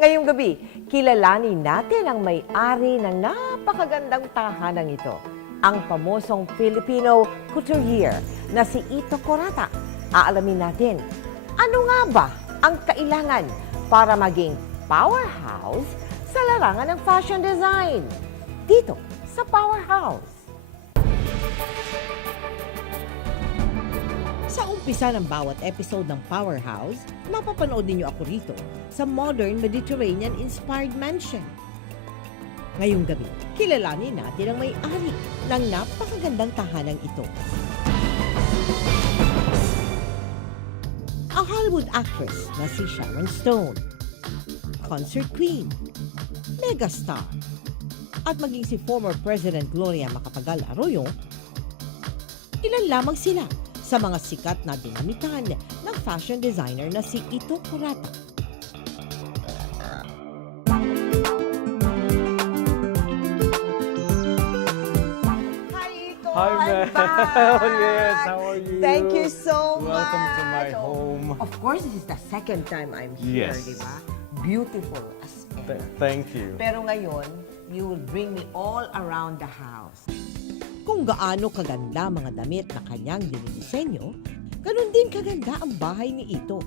Ngayong gabi, kilalanin natin ang may-ari ng napakagandang tahanang ito, ang pamosong Filipino couturier na si Ito Corata. Aalamin natin, ano nga ba ang kailangan para maging powerhouse sa larangan ng fashion design? Dito sa Powerhouse. Sa umpisa ng bawat episode ng Powerhouse, mapapanood ninyo ako rito sa modern Mediterranean-inspired mansion. Ngayong gabi, kilalanin natin ang may-ari ng napakagandang tahanang ito. Ang Hollywood actress na si Sharon Stone, concert queen, megastar, at maging si former President Gloria Macapagal Arroyo, ilan lamang sila sa mga sikat na dinamitan ng fashion designer na si Ito Corata. Hi, Ito! Hi, I'm ma'am. back! Oh, yes, how are you? Thank you so much! Welcome to my home. Of course, this is the second time I'm here, Yes. di ba? Beautiful as ever. Thank you. Pero ngayon, you will bring me all around the house. Kung gaano kaganda mga damit na kanyang dinidisenyo, ganun din kaganda ang bahay ni Ito.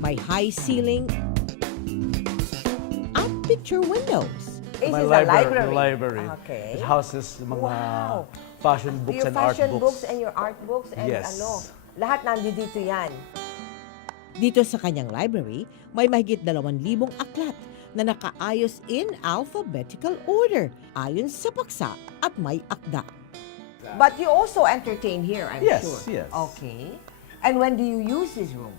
May high ceiling at picture windows. This My is a library. library. Okay. It houses mga Wow. fashion books Your and art fashion books. books and your art books and Yes. lahat nandito yan. Dito sa kanyang library, may mahigit 2,000 aklat na nakaayos in alphabetical order ayon sa paksa at may akda. But you also entertain here, I'm Yes, sure. yes. Okay. And when do you use this room?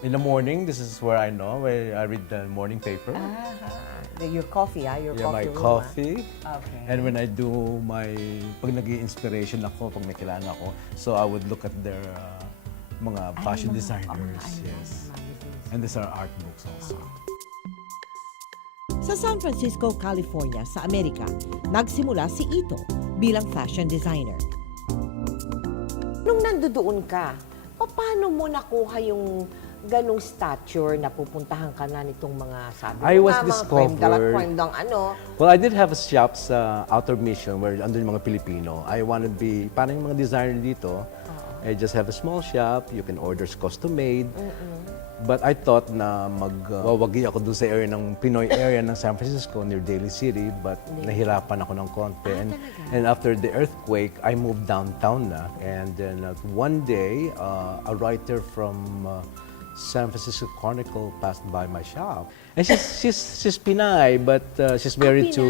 In the morning, this is where I read the morning paper. Your coffee, your Yeah, coffee my room. coffee. Okay. And when I do pag nag-i-inspiration ako, pag may kailangan ako, so I would look at their mga fashion designers. Yes. And these are art books also. Sa San Francisco, California, sa Amerika, nagsimula si Ito bilang fashion designer. Nung nandoon ka, paano mo nakuha yung ganong stature na pupuntahan ka na nitong mga sabi I mo was nga, discovered- mga creme dang ano. Well, I did have a shop sa Outer Mission where andun yung mga Pilipino. I want to be, parang yung mga designer dito, I just have a small shop, you can order custom made. But I thought na magwawagi ako doon sa area ng Pinoy area ng San Francisco near Daly City, but nahirapan ako ng konti. And after the earthquake, I moved downtown na. And then one day, a writer from San Francisco Chronicle passed by my shop. And she's Pinay, but she's married to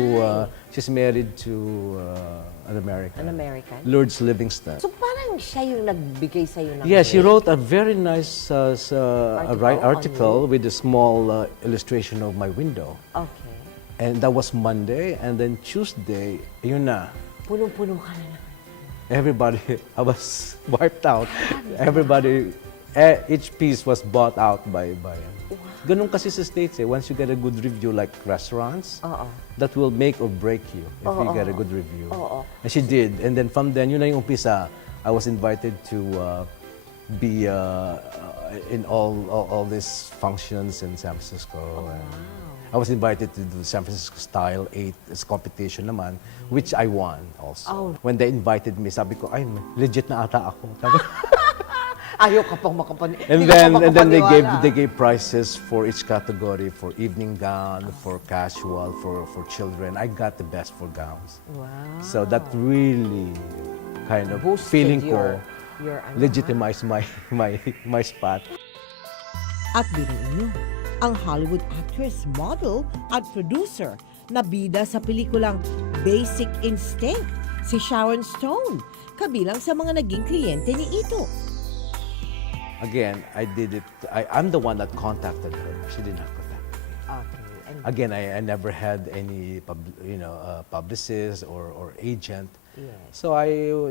an American. An American? Lourdes Livingston. So parang siya yung nagbigay sa'yo ng Yeah, she grade? wrote a very nice article on with a small illustration of my window. Okay. And that was Monday. And then Tuesday, yun na. Punong-puno ka na naman. Everybody, I was wiped out. Everybody, each piece was bought out by Ganun kasi sa States eh. Once you get a good review like restaurants, that will make or break you if you get a good review. And she did. And then from then, yun na yung umpisa. I was invited to be in all these functions in San Francisco. And I was invited to do San Francisco Style 8 as competition naman, which I won also. When they invited me, sabi ko, ay, legit na ata ako. Ayaw ka pang And then they gave prizes for each category, for evening gown, for casual, for children. I got the best for gowns. Wow. So that really kind of Boosted feeling your ko legitimized my spot. At biruin niyo, ang Hollywood actress, model at producer na bida sa pelikulang Basic Instinct, si Sharon Stone, kabilang sa mga naging kliyente ni Ito. Again, I did it. I'm the one that contacted her. She did not contact me. Okay. And Again, I never had any publicist or agent. Yes. So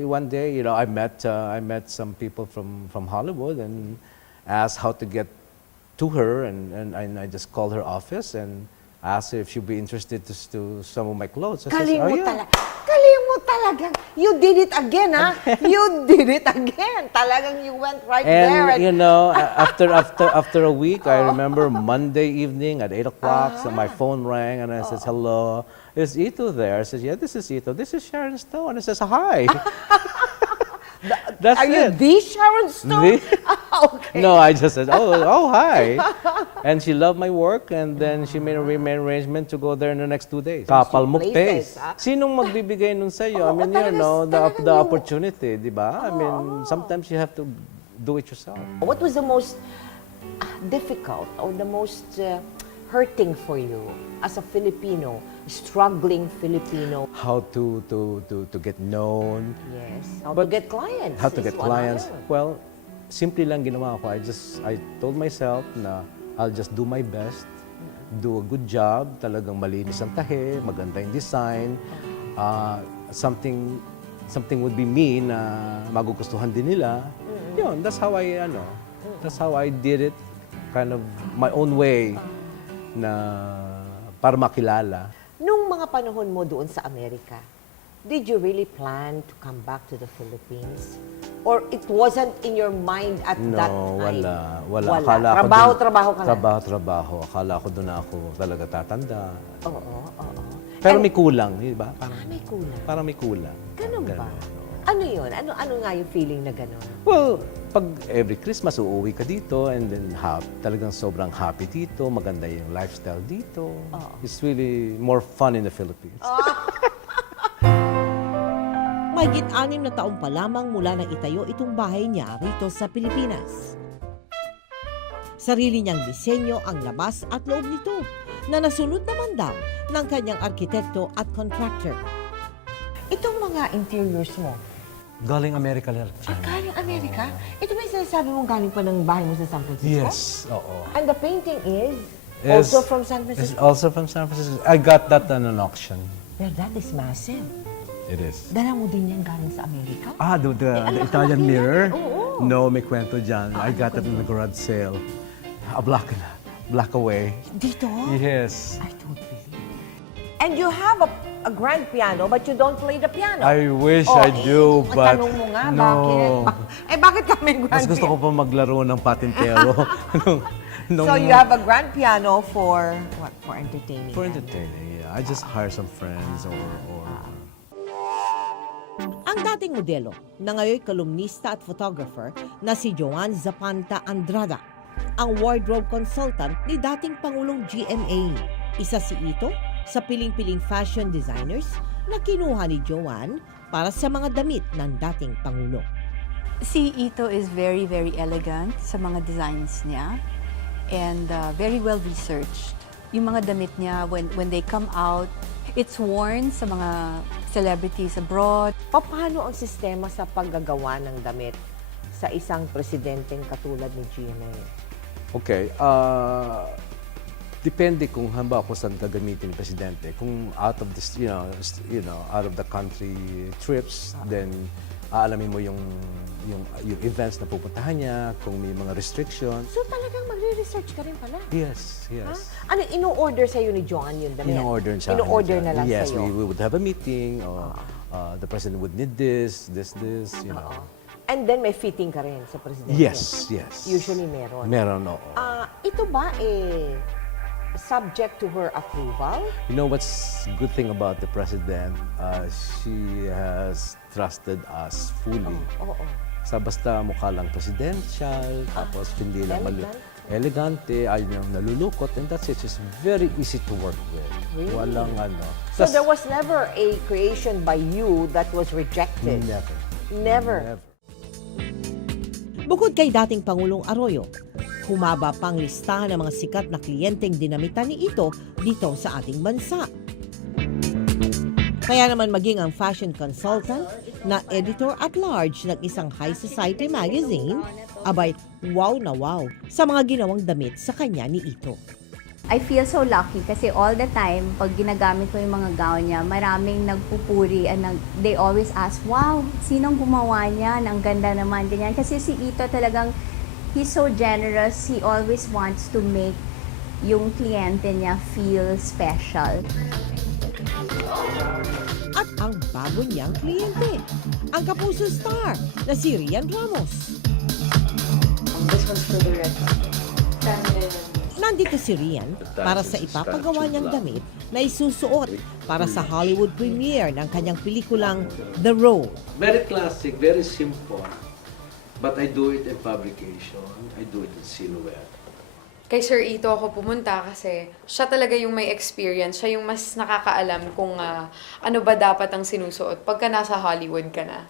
one day, I met some people from Hollywood and asked how to get to her, and I just called her office and asked her if she'd be interested to some of my clothes. I says, Galing "Oh, mo yeah." talaga. Galing mo talagang, you did it again, ha? You did it again. Talagang you went right there. And you know, after a week, I remember Monday evening at 8 o'clock, so my phone rang and I said, hello, is Ito there? I said, yeah, this is Ito. This is Sharon Stone. I says, hi. That's Are you it. the Sharon Stone? Okay. No, I just said, oh, hi. And she loved my work, and then she made an arrangement to go there in the next 2 days. Kapal Places, muktes. ah. Sinong magbibigay nun sa'yo? I Oo, mean, you talagang- know, talagang the yung- opportunity, di ba? I mean, sometimes you have to do it yourself. What was the most difficult or the most hurting for you as a Filipino, struggling Filipino? How to get known, Yes. How to But get clients. how to is get one clients. other. Well, simple lang ginawa ko. I told myself na I'll just do my best, do a good job, talagang malinis ang tahe, maganda yung design, something would be me na magugustuhan din nila. Yun, that's how I did it, kind of my own way na para makilala. Nung mga panahon mo doon sa Amerika, did you really plan to come back to the Philippines? Or it wasn't in your mind at that No, time? wala. Wala. Akala ko Trabaho ka lang? Trabaho. Akala ko doon ako talaga tatanda. Oo. Pero And- may kulang, di ba? May kulang. Parang may kulang. Ganun ba? Ano yun? Ano nga yung feeling na gano'n? Well, pag every Christmas uuwi ka dito and then talagang sobrang happy dito, maganda yung lifestyle dito. It's really more fun in the Philippines. Mahigit 6 na taon pa lamang mula nang itayo itong bahay niya rito sa Pilipinas. Sarili niyang disenyo ang labas at loob nito na nasunod naman daw ng kanyang arkitekto at contractor. Itong mga interiors mo, Galing Amerika lang. galing Amerika? Ito ba yung sinasabi mong galing pa ng bahay mo sa San Francisco? Yes, oo. And the painting is Yes. also from San It's Francisco? also from San Francisco. I got that on an auction. Well, that is massive. It is. Dala mo din yan galing sa Amerika? The ang Italian laki-laki mirror? yan. Oo. No, may kwento dyan. I got it in the garage sale. A block away. Dito? Yes. I don't believe. And you have a grand piano, but you don't play the piano. I wish Oh, I do, but Tanong mo nga, no. bakit? Bakit kami grand Mas gusto ko piano? pa maglaro ng patintero. So you have a grand piano for what? For entertaining? For entertaining, yeah. I just hire some friends or Ang dating modelo na ngayon kolumnista at photographer na si Joan Zapanta Andrada, ang wardrobe consultant ni dating Pangulong GMA. Isa si Ito sa piling-piling fashion designers na kinuha ni Joan para sa mga damit ng dating Pangulo. Si Ito is very, very elegant sa mga designs niya and very well researched. Yung mga damit niya, when they come out, it's worn sa mga celebrities abroad. Paano ang sistema sa paggagawa ng damit sa isang presidenteng katulad ni GMA? Okay. Depende kung halimbawa kung saan gagamitin ni Presidente. Kung out of this, out of the country trips, then aalamin mo yung events na pupuntahan niya, kung may mga restrictions. So talagang magre-research ka rin pala? Yes. Ano, ino-order sa'yo ni Joan yun damit? In-order siya. In-order na lang yes, sa'yo? we would have a meeting. The President would need this, you know. And then may fitting ka rin sa presidente? Yes. Usually meron. Meron, oo. Ito ba subject to her approval? You know what's good thing about the President? She has trusted us fully. Oo. Sa basta mukha lang presidential, tapos hindi lang elegante, ayaw niyang nalulukot, and that's it. She's very easy to work with. Really? Walang So there was never a creation by you that was rejected? Never? Bukod kay dating Pangulong Arroyo, humaba pang listahan ng mga sikat na kliyenteng dinamitan ni Ito dito sa ating bansa. Kaya naman maging ang fashion consultant na editor-at-large ng isang high society magazine, abay wow na wow sa mga ginawang damit sa kanya ni Ito. I feel so lucky kasi all the time, pag ginagamit ko yung mga gown niya, maraming nagpupuri and they always ask, wow, sinong gumawa niyan? Ang ganda naman, ganyan. Kasi si Ito talagang, he's so generous. He always wants to make yung kliyente niya feel special. At ang bago niyang kliyente, ang kapuso star na si Rian Ramos. This one's for the red. Nandito si Rian para sa ipapagawa niyang damit na isusuot para sa Hollywood premiere ng kanyang pelikulang The Role. Very classic, very simple. But I do it in fabrication. I do it in silhouette. Kay Sir Ito ako pumunta kasi siya talaga yung may experience. Siya yung mas nakakaalam kung ano ba dapat ang sinusuot pagka nasa Hollywood ka na.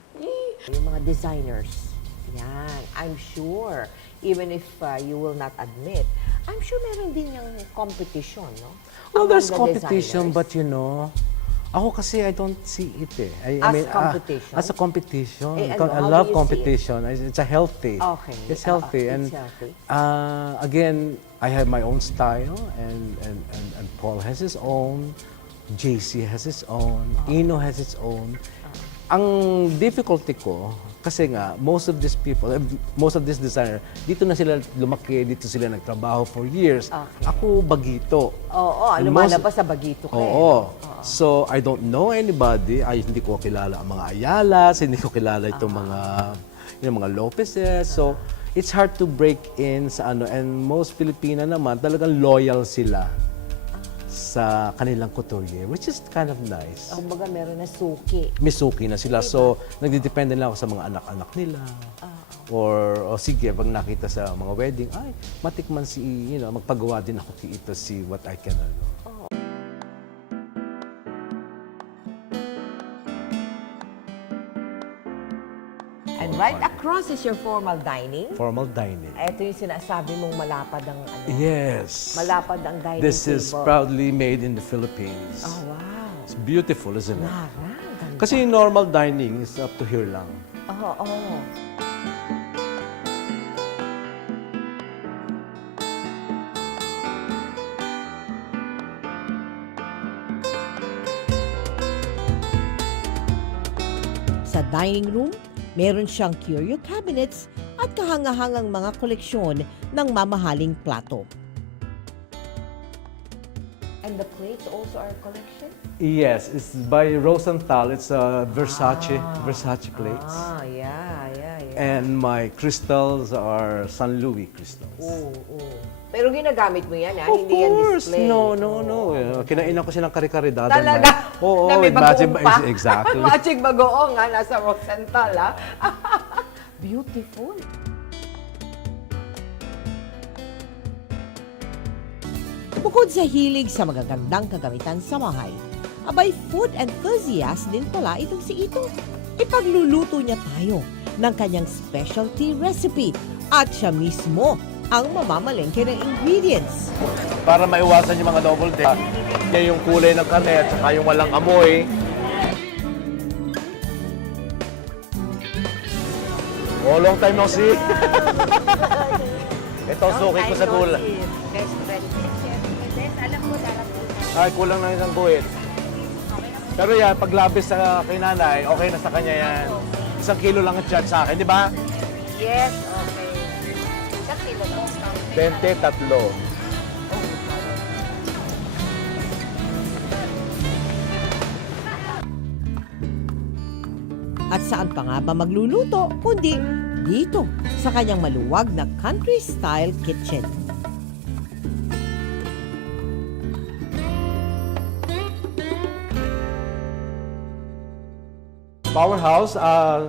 Yung mga designers, yan, I'm sure, even if you will not admit, I'm sure meron din yung competition, no? Well, Among there's the competition, designers. but ako kasi I don't see it eh. As competition? As a competition. Eh, Because I how do love you see it? competition. It's a healthy. Okay. It's healthy. It's And healthy. again, I have my own style and Paul has his own. JC has his own. Ino has his own. Ang difficulty ko, kasi nga, most of these people, most of these designers, dito na sila lumaki, dito sila nagtrabaho for years. Okay. Ako, bagito. Oo, And lumalabas sa bagito ka eh. Oo. So, I don't know anybody. Ay, hindi ko kilala ang mga Ayalas, hindi ko kilala itong mga Lopezes. So, it's hard to break in sa ano. And most Filipina naman, talagang loyal sila sa kanilang couturier, which is kind of nice. Kumbaga meron na suki. Misuki na sila. So, nagdidepende lang ako sa mga anak-anak nila. Or sige, pag nakita sa mga wedding, ay, matikman magpagawa din ako to see what I can, And right across is your formal dining. formal dining. Ito yung sinasabi mong malapad ang ano. Yes. Malapad ang dining This is table. proudly made in the Philippines. Oh, wow. It's beautiful, isn't it? Larang. Ganda. Kasi yung normal dining is up to here lang. Oo, oo. Sa dining room, meron siyang curio cabinets at kahangahangang mga koleksyon ng mamahaling plato. And the plates also are a collection? Yes, it's by Rosenthal. It's a Versace plates. Ah, yeah. And my crystals are San Luis crystals. Oo. Pero ginagamit mo yan, ha? Of Hindi yan course. display. No. Kinainan ko silang kare-kare dati. Talaga? Oo, na may with matching, bagoong pa? exactly. Matching bagoong, ha? Nasa Rosenthal, ha? Beautiful. Bukod sa hilig sa magagandang kagamitan sa bahay, abay food enthusiast din pala itong si Ito. Ipagluluto niya tayo ng kanyang specialty recipe at siya mismo ang mamamalengke ng ingredients. Para maiwasan yung mga double dip. Yan yung kulay ng karne at saka yung walang amoy. Oh, long time no see. Ito, suki ko sa gulay. Best friend. Best, alam mo, darap mo. Ay, kulang na isang guhit. Pero yan, pag labis sa kay nanay, okay na sa kanya yan. 1 kilo lang ang chat sa akin, di ba? Yes, okay. Isang kilo mo. 23. At saan pa nga ba magluluto kundi dito sa kanyang maluwag na country-style kitchen. Powerhouse,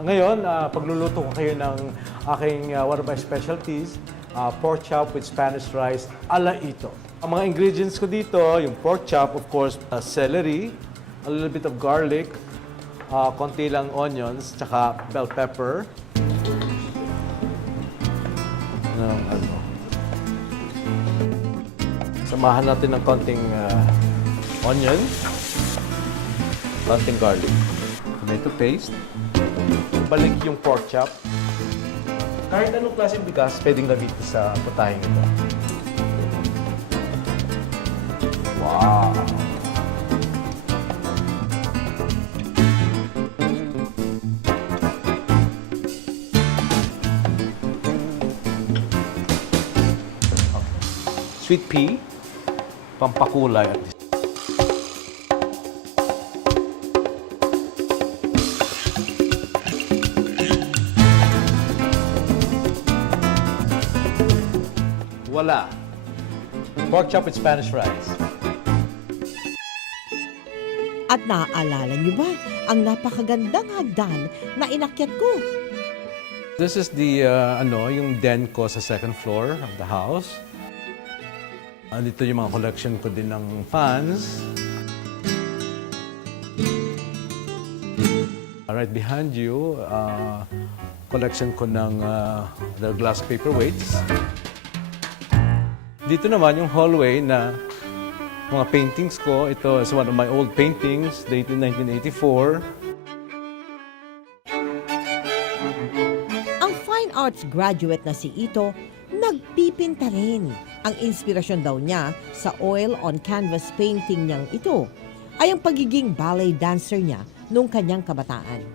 ngayon, pagluluto ko kayo ng aking one of my specialties, pork chop with Spanish rice ala Ito. Ang mga ingredients ko dito, yung pork chop, of course, celery, a little bit of garlic, konti lang onions, tsaka bell pepper. Samahan natin ng konting onion, konting garlic. Tomato paste. Balik yung pork chop. Kahit anong klaseng bigas, pwedeng gamitin sa putahing ito. Wow! Sweet pea, pampakulay at voila. Pork chop with Spanish fries. At naaalala niyo ba ang napakagandang hagdan na inakyat ko? This is the, yung den ko sa second floor of the house. Dito yung mga collection ko din ng fans. Right behind you, collection ko ng the glass paperweights. Dito naman yung hallway na mga paintings ko. Ito is one of my old paintings, dated 1984. Ang fine arts graduate na si Ito, nagpipinta rin. Ang inspirasyon daw niya sa oil on canvas painting niyang ito ay ang pagiging ballet dancer niya nung kanyang kabataan.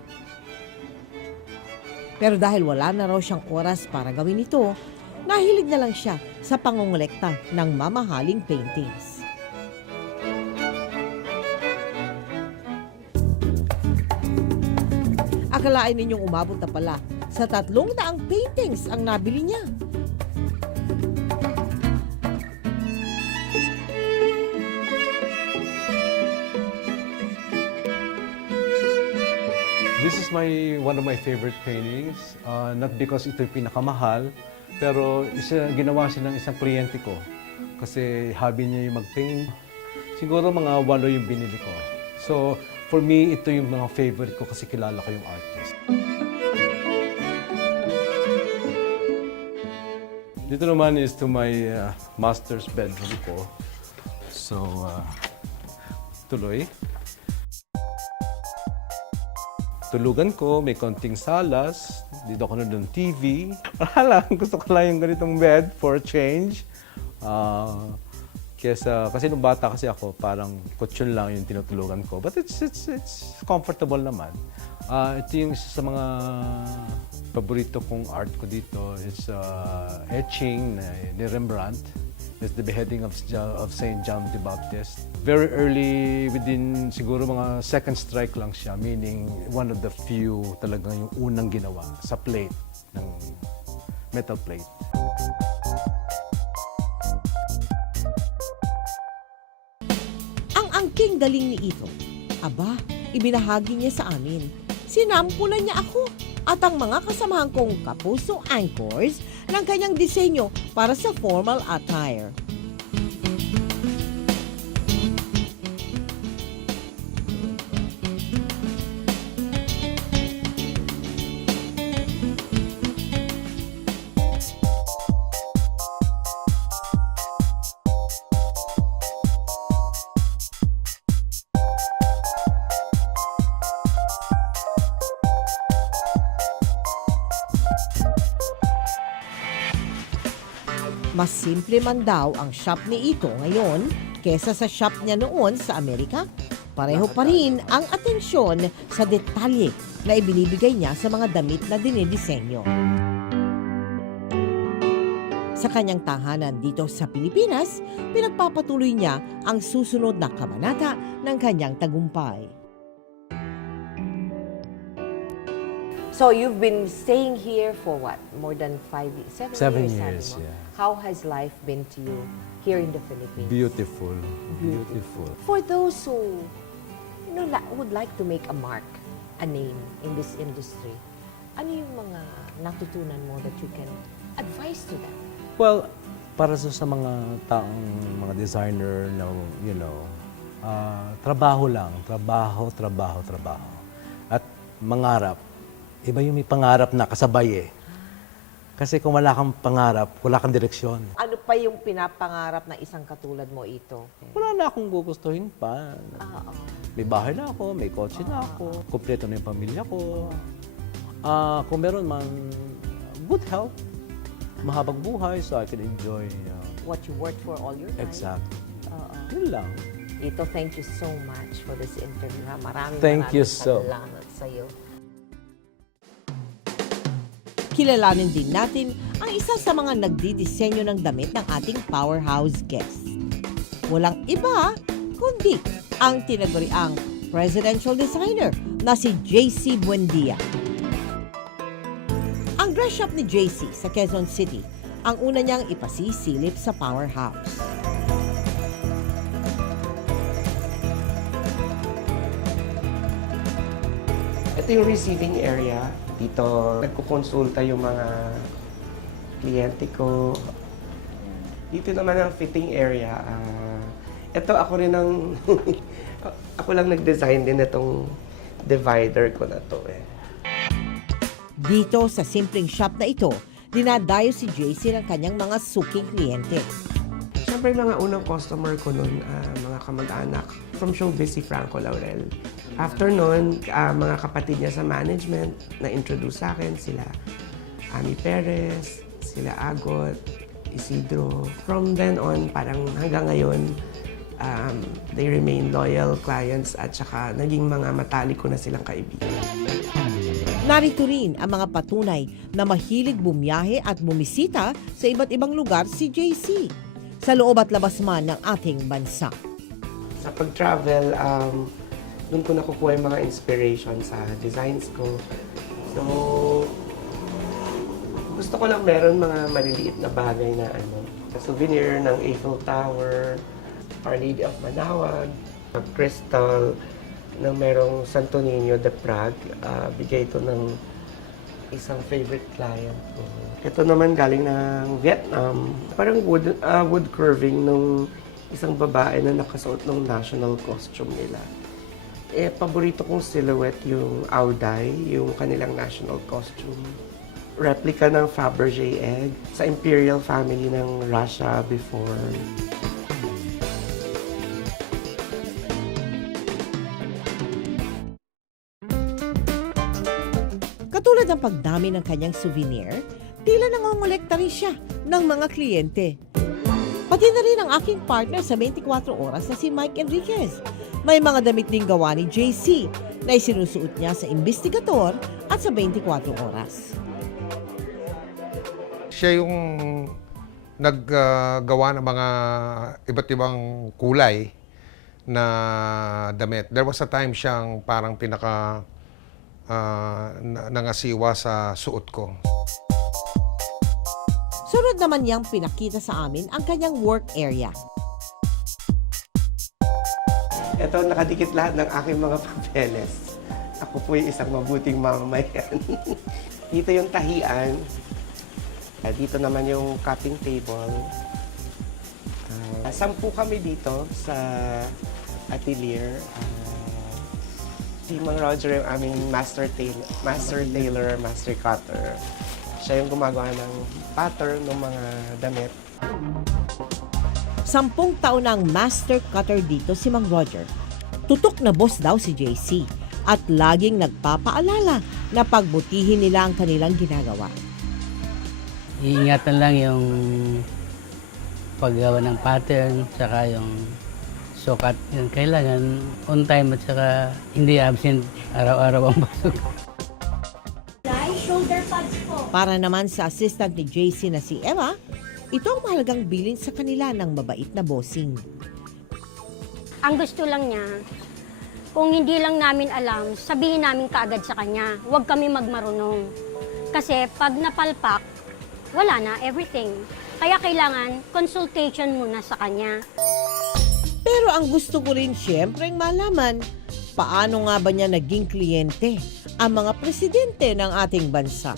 Pero dahil wala na raw siyang oras para gawin ito, nahilig na lang siya sa pangongolekta ng mamahaling paintings. Akalain ninyong umabot na pala sa 300 paintings ang nabili niya. This is one of my favorite paintings. Not because ito yung pinakamahal, pero ginawa siya ng isang kliyente ko. Kasi hobby niya yung mag-paint. Siguro mga 8 yung binili ko. So, for me, ito yung mga favorite ko kasi kilala ko yung artist. Dito naman is to my master's bedroom ko. So, tuloy. Tulugan ko, may konting salas. Dito ako nandun TV. Gusto ko lang yung ganitong bed for a change. Kasi nung bata kasi ako, parang kutsyon lang yung tinutulugan ko. But it's comfortable naman. Ito yung isa sa mga paborito kong art ko dito. It's etching ni Rembrandt. It's the beheading of Saint John the Baptist. Very early, within siguro mga second strike lang siya, meaning one of the few talagang yung unang ginawa sa plate, ng metal plate. Ang angking galing ni Ito, aba, ibinahagi niya sa amin. Sinampulan niya ako at ang mga kasamahan kong kapuso anchors ng kanyang disenyo para sa formal attire. Mas simple man daw ang shop ni Ito ngayon kesa sa shop niya noon sa Amerika. Pareho pa rin ang atensyon sa detalye na ibinibigay niya sa mga damit na dinidisenyo. Sa kanyang tahanan dito sa Pilipinas, pinagpapatuloy niya ang susunod na kabanata ng kanyang tagumpay. So you've been staying here for what? More than 7 years? Yeah. How has life been to you here in the Philippines? Beautiful. Beautiful. For those who would like to make a mark, a name in this industry, ano yung mga natutunan mo that you can advise to them? Well, para sa mga taong mga designer na, trabaho lang. Trabaho. At mangarap. Iba yung may pangarap na kasabay eh. Kasi kung wala kang pangarap, wala kang direksyon. Ano pa yung pinapangarap na isang katulad mo ito? Wala na akong gugustuhin pa. May bahay na ako, may kotse na ako, kumpleto na yung pamilya ko. Kung meron man, good health, mahabang buhay so I can enjoy. What you worked for all your life? Exactly. Yun lang. Ito, thank you so much for this interview. Maraming Thank you so. salamat sa'yo. Kilalanin din natin ang isa sa mga nagdidisenyo ng damit ng ating powerhouse guest. Walang iba kundi ang tinaguriang presidential designer na si JC Buendia. Ang dress shop ni JC sa Quezon City ang una niyang ipasisilip sa powerhouse. Ito yung receiving area. Dito nagkukonsulta yung mga kliyente ko. Dito naman ang fitting area. Ito ako rin ang ako lang nag-design din itong divider ko na to eh. Dito sa simpleng shop na ito, dinadayo si JC ng kanyang mga suking kliyente. Siyempre mga unang customer ko nun, mga kamag-anak from showbiz si Franco Laurel. After nun, mga kapatid niya sa management na-introduce sa akin sila Ami Perez, sila Agot, Isidro. From then on, parang hanggang ngayon, they remain loyal clients at saka naging mga matalik ko na silang kaibigan. Narito rin ang mga patunay na mahilig bumiyahe at bumisita sa iba't ibang lugar si JC sa loob at labas man ng ating bansa. Sa pag-travel, doon ko nakukuha yung mga inspiration sa designs ko. So, gusto ko lang meron mga maliliit na bagay na souvenir ng Eiffel Tower, Our Lady of Manaoag, crystal na merong Santo Niño de Prague. Bigay ito ng isang favorite client ko. Ito naman galing ng Vietnam. Parang wood carving ng isang babae na nakasuot ng national costume nila. Paborito kong silhouette yung Auday, yung kanilang national costume. Replica ng Fabergé egg sa imperial family ng Russia before. Katulad ng pagdami ng kanyang souvenir, tila nangongolekta rin siya ng mga kliyente. Pati na rin ang aking partner sa 24 oras na si Mike Enriquez. May mga damit ding gawa ni JC na isinusuot niya sa Investigador at sa 24 oras. Siya yung naggawa ng mga iba't ibang kulay na damit. There was a time siyang parang pinaka nangasiwa sa suot ko. Sunod naman niyang pinakita sa amin ang kanyang work area. Ito, nakadikit lahat ng aking mga papeles. Ako po yung isang mabuting mamamayan. Dito yung tahian. Dito naman yung cutting table. 10 kami dito sa atelier. Si Mang Roger yung aming master tailor, master cutter. Siya yung gumagawa ng pattern ng mga damit. 10 taon na ang master cutter dito si Mang Roger. Tutok na boss daw si JC at laging nagpapaalala na pagbutihin nila ang kanilang ginagawa. Iingatan lang yung paggawa ng pattern, saka yung sukat. Yung kailangan on time at saka hindi absent araw-araw ang pasok. Para naman sa assistant ni JC na si Emma, ito ang mahalagang bilin sa kanila ng mabait na bossing. Ang gusto lang niya, kung hindi lang namin alam, sabihin namin kaagad sa kanya. Huwag kami magmarunong. Kasi pag napalpak, wala na, everything. Kaya kailangan consultation muna sa kanya. Pero ang gusto ko rin siyempre malaman, paano nga ba niya naging kliyente ang mga presidente ng ating bansa?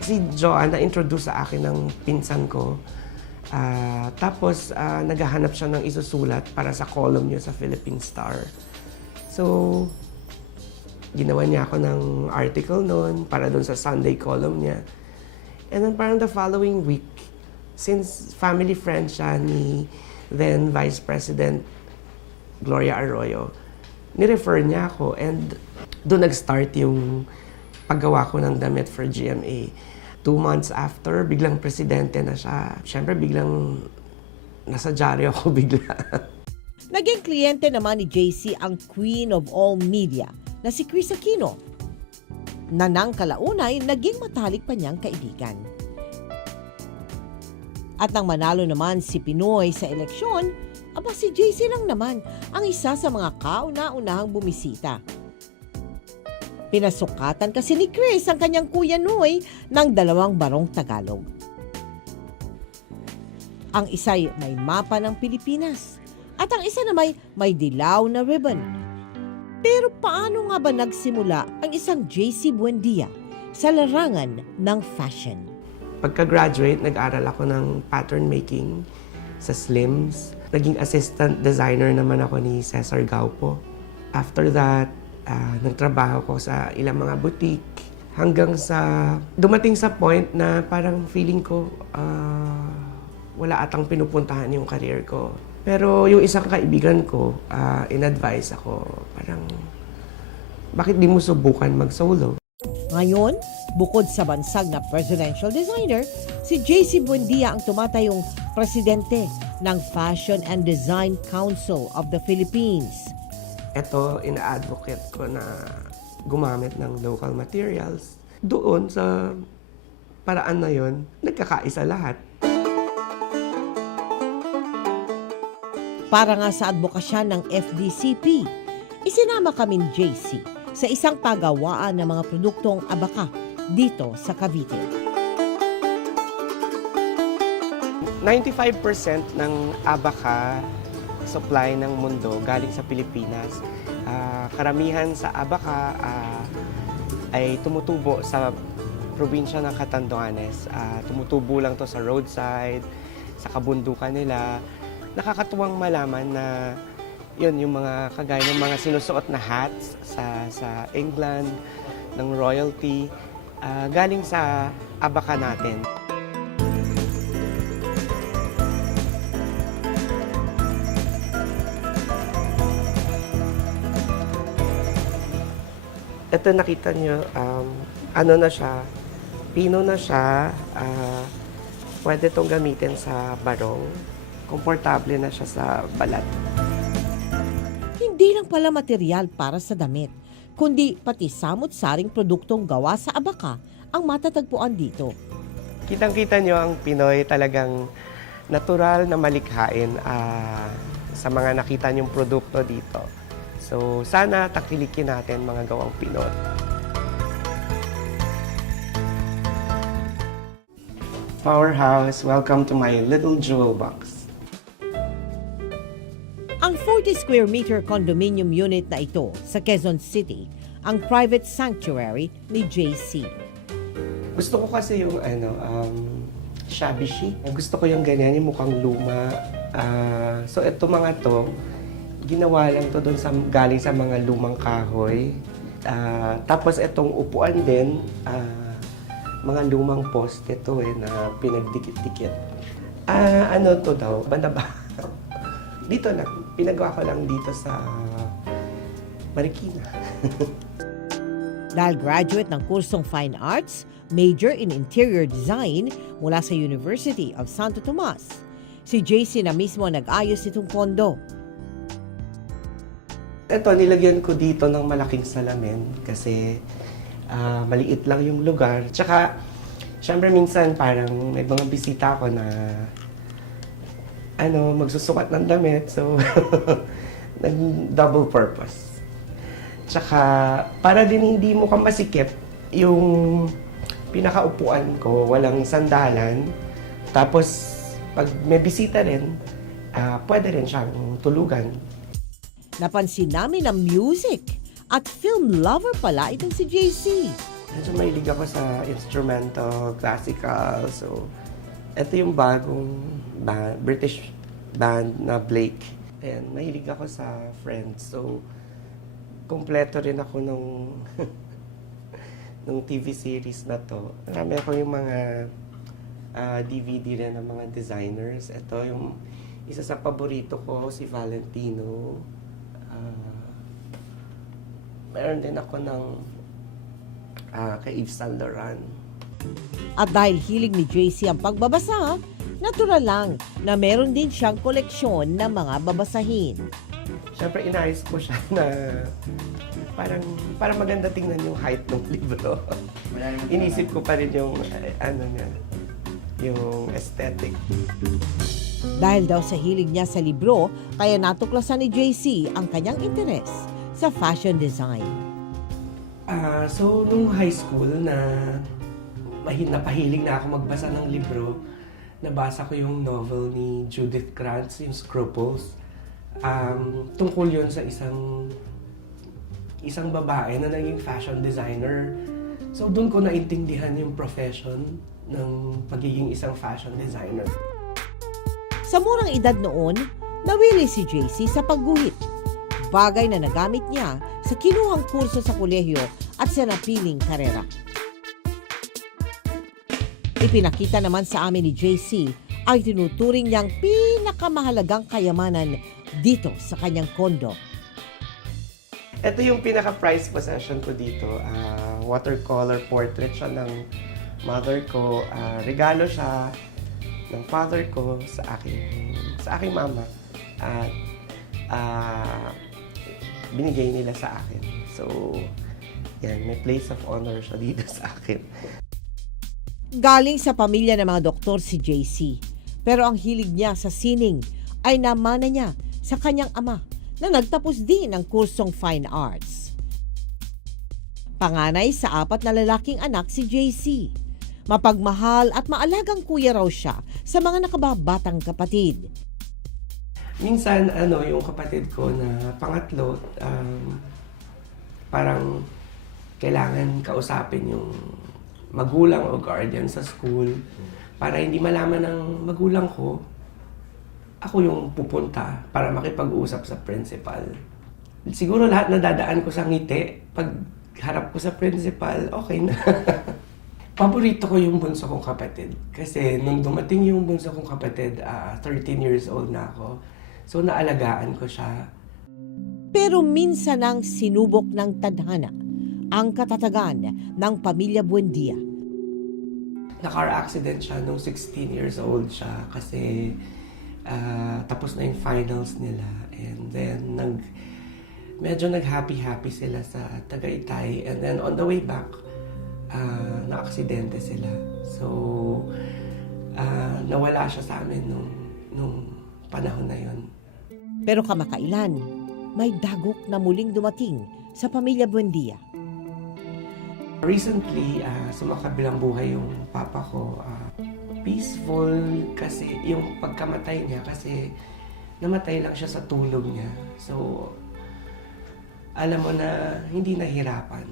Si Joanne na-introduce sa akin ng pinsan ko. Tapos, naghahanap siya ng isusulat para sa column niya sa Philippine Star. So, ginawa niya ako ng article noon para doon sa Sunday column niya. And then parang the following week, since family friend siya ni then Vice President Gloria Arroyo, ni-refer niya ako and doon nag-start yung paggawa ko ng damit for GMA. 2 months after, biglang presidente na siya. Siyempre, biglang nasa dyaryo ako bigla. Naging kliyente naman ni JC ang queen of all media na si Chris Aquino, na nang kalaunay naging matalik pa niyang kaibigan. At nang manalo naman si Pinoy sa eleksyon, aba si JC lang naman ang isa sa mga kauna-unahang bumisita. Pinasukatan kasi ni Chris ang kanyang Kuya Noy ng 2 barong Tagalog. Ang isa'y may mapa ng Pilipinas at ang isa na may dilaw na ribbon. Pero paano nga ba nagsimula ang isang JC Buendia sa larangan ng fashion? Pagka-graduate, nag-aral ako ng pattern making sa Slims. Naging assistant designer naman ako ni Cesar Gaupo. After that, nagtrabaho ko sa ilang mga boutique hanggang sa dumating sa point na parang feeling ko wala atang pinupuntahan yung career ko. Pero yung isang kaibigan ko, in-advise ako, parang bakit di mo subukan mag-solo? Ngayon, bukod sa bansag na presidential designer, si JC Buendia ang tumatayong presidente ng Fashion and Design Council of the Philippines. Ito, ina-advocate ko na gumamit ng local materials. Doon sa paraan na yon, nagkakaisa lahat. Para nga sa advokasya ng FDCP, isinama kami ni JC sa isang pagawaan ng mga produktong abaka dito sa Cavite. 95% ng abaka supply ng mundo galing sa Pilipinas. Karamihan sa abaka ay tumutubo sa probinsya ng Catanduanes. Tumutubo lang to sa roadside, sa kabundukan nila. Nakakatuwang malaman na yun, yung mga kagaya ng mga sinusuot na hats sa England, ng royalty, galing sa abaka natin. Ito nakita nyo, ano na siya, pino na siya, pwede itong gamitin sa barong. Komportable na siya sa balat. Hindi lang pala material para sa damit, kundi pati samot-saring produktong gawa sa abaka ang matatagpuan dito. Kitang-kita nyo ang Pinoy talagang natural na malikhain sa mga nakita nyong produkto dito. So, sana takilikin natin mga gawang Pinoy. Powerhouse, welcome to my little jewel box. Ang 40 square meter condominium unit na ito sa Quezon City, ang private sanctuary ni JC. Gusto ko kasi yung shabby chic. Gusto ko yung ganyan, yung mukhang luma. So ito mga to, ginawa lang to doon galing sa mga lumang kahoy. Tapos itong upuan din, mga lumang poste to na pinagdikit-dikit. Ano to daw? Banda ba? Dito lang. Pinagawa ko lang dito sa Marikina. Dahil graduate ng kursong Fine Arts, major in Interior Design mula sa University of Santo Tomas, si JC na mismo nag-ayos itong kondo. Ito, nilagyan ko dito ng malaking salamin kasi maliit lang yung lugar. Tsaka, syempre minsan parang may mga bisita ako na magsusukat ng damit. So, nag-double purpose. Tsaka, para din hindi mo ka masikip, yung pinakaupuan ko, walang sandalan. Tapos, pag may bisita rin, pwede rin siyang tulugan. Napansin namin na music at film lover pala itong si JC. Medyo mahilig ako sa instrumental, classical. So, ito yung bagong British band na Blake. Ayan, mahilig ako sa Friends. So, kompleto rin ako nung TV series na to. Marami ako yung mga DVD rin ng mga designers. Ito yung isa sa paborito ko, si Valentino. Meron din ako ng kay Yves Saint Laurent. At dahil hilig ni JC ang pagbabasa, natural lang na meron din siyang koleksyon ng mga babasahin. Syempre, inayos ko siya na parang maganda tingnan yung height ng libro. Inisip ko pa rin yung, yung aesthetic. Dahil daw sa hilig niya sa libro, kaya natuklasan ni JC ang kanyang interes sa fashion design. So, nung high school na napahilig na ako magbasa ng libro, nabasa ko yung novel ni Judith Krantz, yung Scruples. Tungkol yun sa isang babae na naging fashion designer. So doon ko naintindihan yung profession ng pagiging isang fashion designer. Sa murang edad noon, nawili si JC sa pagguhit. Bagay na nagamit niya sa kinuhang kurso sa kolehiyo at sa napiling karera. Ipinakita naman sa amin ni JC ang tinuturing niyang pinakamahalagang kayamanan dito sa kanyang kondo. Ito yung pinaka-prized possession ko dito. Watercolor portrait siya ng mother ko. Regalo siya ng father ko sa aking mama. At binigay nila sa akin. So, yan, may place of honor siya dito sa akin. Galing sa pamilya ng mga doktor si JC. Pero ang hilig niya sa sining ay namana niya sa kanyang ama na nagtapos din ng kursong Fine Arts. Panganay sa 4 na lalaking anak si JC. Mapagmahal at maalagang kuya raw siya sa mga nakababatang kapatid. Minsan, yung kapatid ko na pangatlo, parang kailangan kausapin yung magulang o guardian sa school para hindi malaman ng magulang ko, ako yung pupunta para makipag-usap sa principal. Siguro lahat nadadaan ko sa ngiti. Pag harap ko sa principal, okay na. Paborito ko yung bunso kong kapatid. Kasi nung dumating yung bunso kong kapatid, 13 years old na ako. So naalagaan ko siya. Pero minsan ang sinubok ng tadhana ang katatagan ng pamilya Buendia. Na-car accident siya nung 16 years old siya kasi tapos na yung finals nila. And then medyo nag-happy-happy sila sa Tagaytay. And then on the way back, na-aksidente sila. So, nawala siya sa amin nung panahon na yun. Pero kamakailan, may dagok na muling dumating sa pamilya Buendia. Recently, sumakabilang buhay yung papa ko. Peaceful kasi yung pagkamatay niya kasi namatay lang siya sa tulog niya. So, alam mo na hindi nahirapan.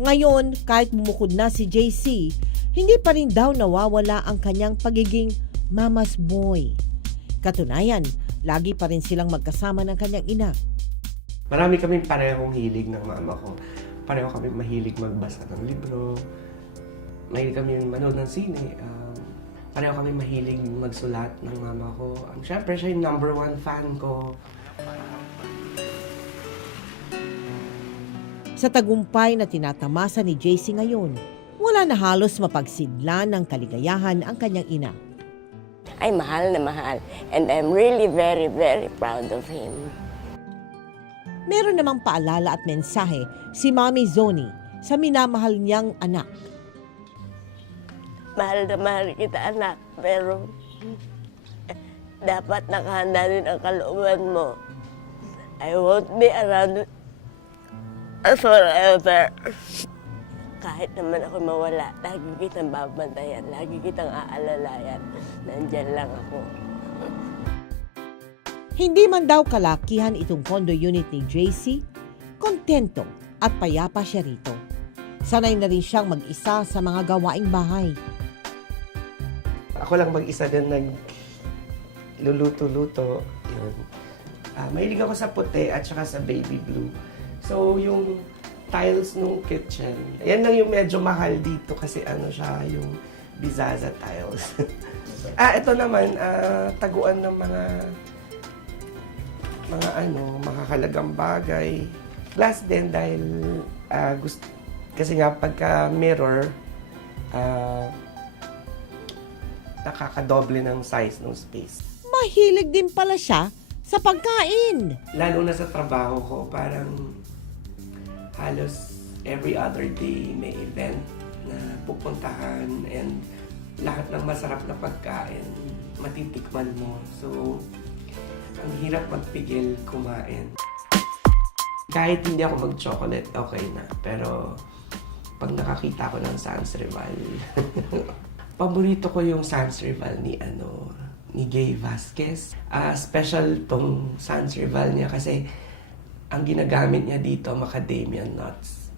Ngayon, kahit bumukod na si JC, hindi pa rin daw nawawala ang kanyang pagiging mama's boy. Katunayan, lagi pa rin silang magkasama ng kanyang ina. Marami kaming parehong hilig ng mama ko. Pareho kami mahilig magbasa ng libro. Mahilig kami manood ng sine. Pareho kami mahilig magsulat ng mama ko. Siyempre, siya yung #1 fan ko. Sa tagumpay na tinatamasa ni JC ngayon, wala na halos mapagsidlan ng kaligayahan ang kanyang ina. Ay, mahal na mahal. And I'm really very, very proud of him. Meron namang paalala at mensahe si Mami Zoni sa minamahal niyang anak. Mahal na mahal kita, anak. Pero dapat nakahanda din ang kalooban mo. I won't be around forever. Kahit naman ako mawala, lagi kitang babantayan, lagi kitang aalalayan. Nandyan lang ako. Hindi man daw kalakihan itong condo unit ni JC, kontento at payapa siya rito. Sanay na rin siyang mag-isa sa mga gawaing bahay. Ako lang mag-isa din nagluluto-luto. Mahilig ako sa puti at saka sa baby blue. So, yung tiles nung kitchen, yan lang yung medyo mahal dito kasi siya, yung Bizaza tiles. Ito naman, taguan ng mga makakalagang bagay. Glass din dahil kasi nga pagka mirror, nakakadoble ng size ng space. Mahilig din pala siya sa pagkain. Lalo na sa trabaho ko, parang halos every other day may event na pupuntahan and lahat ng masarap na pagkain matitikman mo. So, ang hirap magpigil kumain. Kahit hindi ako mag-chocolate, okay na. Pero pag nakakita ko ng Sans Rival, Paborito ko yung Sans Rival ni Gay Vasquez. Special tong Sans Rival niya kasi ang ginagamit niya dito, macadamia nuts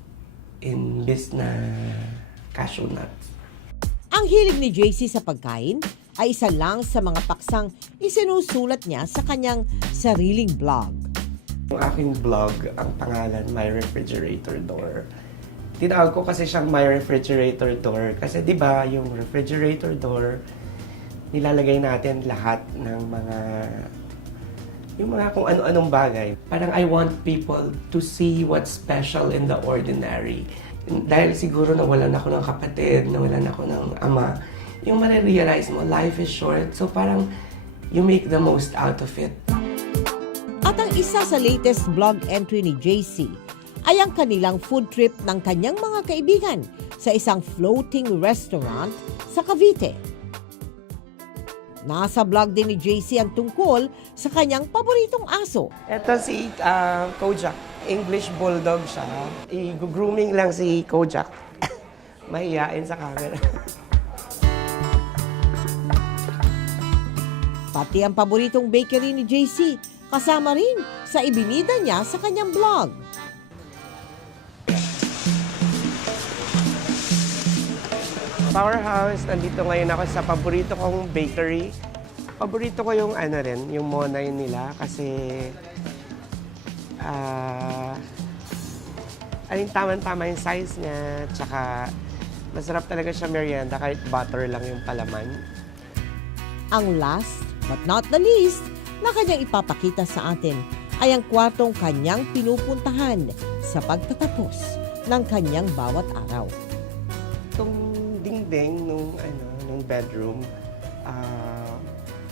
imbis na cashew nuts. Ang hilig ni JC sa pagkain ay isa lang sa mga paksang isinusulat niya sa kanyang sariling blog. Yung aking blog, ang pangalan, My Refrigerator Door. Tinawag ko kasi siyang My Refrigerator Door kasi 'di ba yung refrigerator door, nilalagay natin lahat ng mga kung ano-anong bagay. Parang I want people to see what's special in the ordinary. Dahil siguro nawalan ako ng kapatid, nawalan ako ng ama, yung marirealize mo, life is short. So parang you make the most out of it. At ang isa sa latest blog entry ni JC ay ang kanilang food trip ng kanyang mga kaibigan sa isang floating restaurant sa Cavite. Nasa blog din ni JC ang tungkol sa kanyang paboritong aso. Ito si Kojak. English Bulldog siya. I-grooming lang si Kojak. Mahihain sa camera. Pati ang paboritong bakery ni JC kasama rin sa ibinida niya sa kanyang blog. Powerhouse, nandito ngayon ako sa paborito kong bakery. Paborito ko yung yung monay nila kasi tama-tama yung size niya, tsaka masarap talaga siya merienda kahit butter lang yung palaman. Ang last but not the least na kanyang ipapakita sa atin ay ang kwartong kanyang pinupuntahan sa pagtatapos ng kanyang bawat araw. Itong dingding nung bedroom,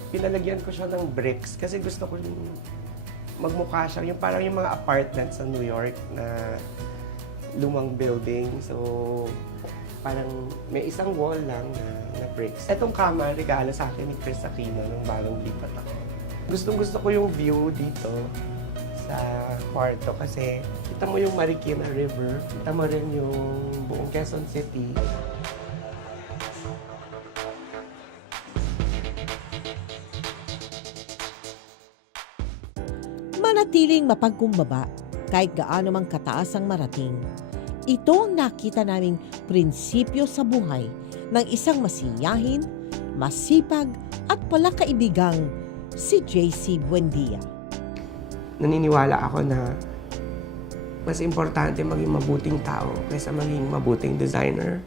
pinalagyan ko siya ng bricks kasi gusto ko yung magmukha siya, yung parang yung mga apartments sa New York na lumang building. So, parang may isang wall lang na bricks. Etong kama, regalo sa akin ni Chris Aquino nung bagong lipat ako. Gustong-gusto ko yung view dito sa kwarto kasi kita mo yung Marikina River, kita mo rin yung buong Quezon City. Manatiling mapagkumbaba kahit gaano mang kataas ang marating. Ito ang nakita naming prinsipyo sa buhay ng isang masiyahin, masipag at palakaibigang si JC Buendia. Naniniwala ako na mas importante maging mabuting tao kaysa maging mabuting designer.